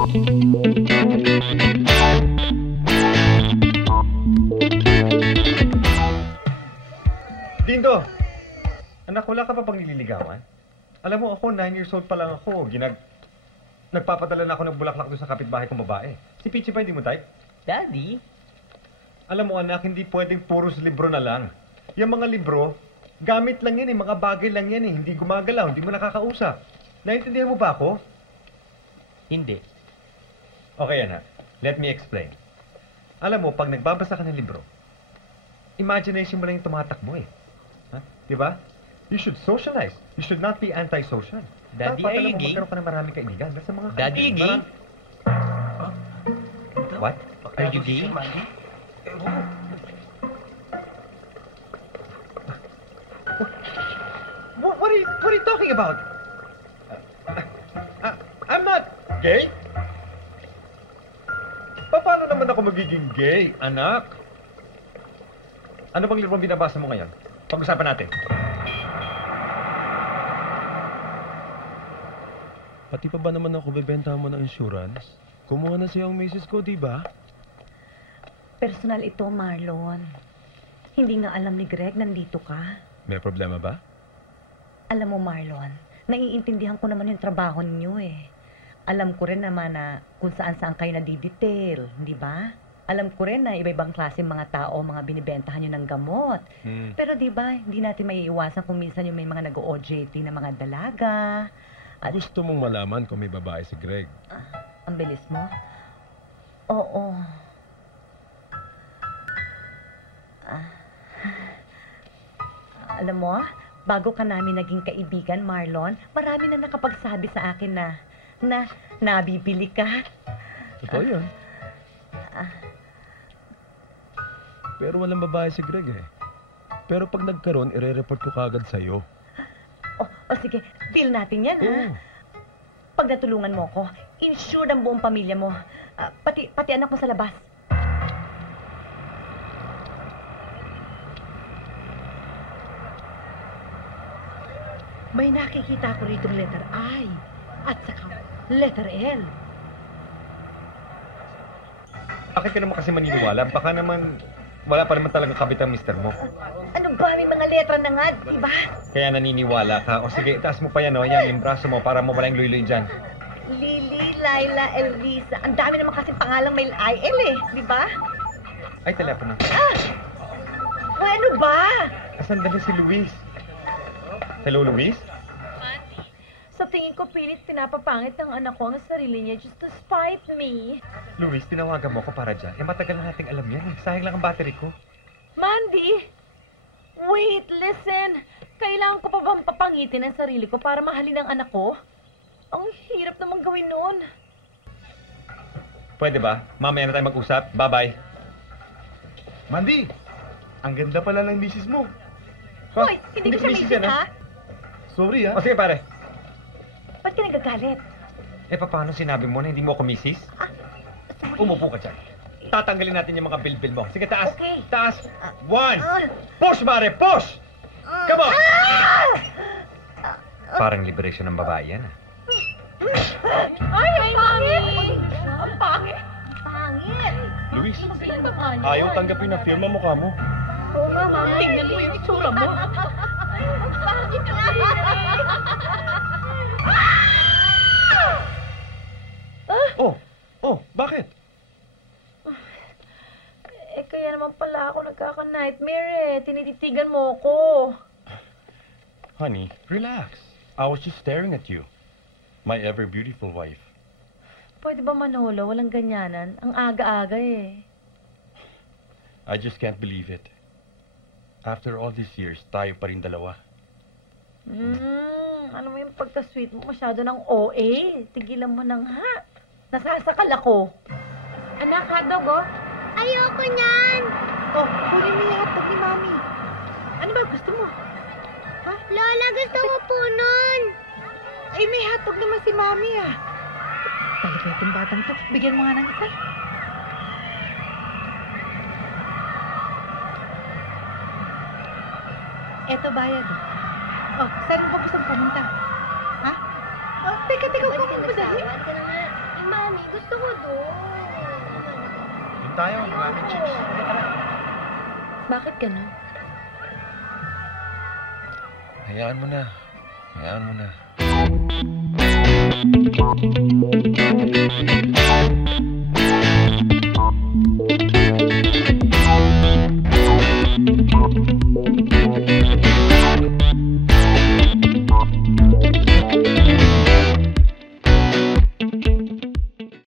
Dindo! Anak, wala ka pa pang nililigawan? Alam mo ako, 9 years old pa lang ako. Nagpapadala na ako ng bulaklak doon sa kapitbahay kong babae. Si Pichi ba hindi mo type? Daddy? Alam mo anak, hindi pwedeng puros libro na lang. Yung mga libro, gamit lang yan eh, mga bagay lang yan eh. Hindi gumagalaw, hindi mo nakakausap. Naintindihan mo ba ako? Hindi. Okay anak, let me explain. Alam mo, pag nagbabasa ka ng libro, imagination mo lang yung tumatakbo eh. Ha? Diba? You should socialize. You should not be anti-social. Daddy, are you gay? Magkaroon ka ng maraming kaibigan. Sa mga Daddy, you gay? What? Are you gay? What are you talking about? I'm not gay. Paano naman ako magiging gay, anak? Ano bang libro binabasa mo ngayon? Pag-usapan natin. Pati pa ba naman ako bebenta mo ng insurance? Kumuha na siya ang misis ko, di ba? Personal ito, Marlon. Hindi nga alam ni Greg nandito ka. May problema ba? Alam mo, Marlon, naiintindihan ko naman yung trabaho ninyo eh. Alam ko rin naman na kung saan-saan kayo nadidetail, di ba? Alam ko rin na iba-ibang klase mga tao, mga binibentahan nyo ng gamot. Pero di ba, hindi natin maiiwasan kung minsan yung may mga nag-OJT na mga dalaga. At gusto mong malaman kung may babae si Greg? Ang bilis mo? Oo. Alam mo, bago ka namin naging kaibigan, Marlon, marami na nakapagsabi sa akin na nabibili ka. Totoo yun. Pero walang babae si Greg eh. Pero pag nagkaroon, ire-report ko kagad sa'yo. O sige, deal natin yan, ha? Pag natulungan mo ko, insured ang buong pamilya mo. Pati anak mo sa labas. May nakikita ko rito letter I at saka letter L. Bakit ka naman kasi maniniwala? Baka naman wala pa naman talagang kabit ang mister mo. Ano ba? May mga letra na nga, di ba? Kaya naniniwala ka. O sige, itaas mo pa yan, o. Yan, yung braso mo para mo wala yung luy-luy dyan. Lily, Laila, Elisa. Ang dami naman kasing pangalang may IL eh, di ba? Ay, telepono. Uy, ano ba? Sandali si Luis. Hello, Luis? Sa tingin ko, pilit pinapapangit ng anak ko ang sarili niya just to spite me. Luis, tinawagan mo ko para dyan. Matagal na nating alam yan. Sayang lang ang battery ko. Mandy! Wait, listen. Kailangan ko pa bang papangitin ang sarili ko para mahalin ang anak ko? Ang hirap naman gawin noon. Pwede ba? Mamaya na tayo mag-usap. Bye-bye. Mandy! Ang ganda pala ng misis mo. Hoy, hindi ko siya misis misis, yan, ha? Sorry, ha? O sige, pare. Ba't ka nagagalit? Paano sinabi mo na hindi mo ako misis? Sorry. Umupo ka dyan. Tatanggalin natin yung mga bilbil mo. Sige, taas. Okay. Taas. 1. Push, Mare. Push! Come on! Parang liberation ng babae yan, Ay, ang pangit! Ang pangit! Ang pangit! Luis, ayaw tanggapin na firma mukha mo. Oo nga, ma'am. Tingnan mo yung itsura mo. Ang pangit nga! Bakit? Kaya naman pala ako nagkaka-nightmare eh. Tinititigan mo ako. Honey, relax. I was just staring at you. My ever beautiful wife. Pwede ba Manolo? Walang ganyanan. Ang aga-aga eh. I just can't believe it. After all these years, tayo pa rin dalawa. Ano mo yung pagka-sweet mo? Masyado ng OA. Tigilan mo nang ha. Nasasakal ako. Anak, hotdog oh. Ayoko niyan! Oh, kunin mo yung hotdog ni Mami. Ano ba gusto mo? Ha? Lola, gusto ko po nun! Ay, may hotdog naman si Mami ah. Talaga itong batang to. Bigyan mo nga ng isa. Eto bayad. Oh, saan mo ba gusto pumunta? Ha? Oh, teka, huwag mo ba dahil? Mami, gusto ko doon. Doon tayo, maraming chips. Bakit gano'n? Hayaan mo na. Hayaan mo na.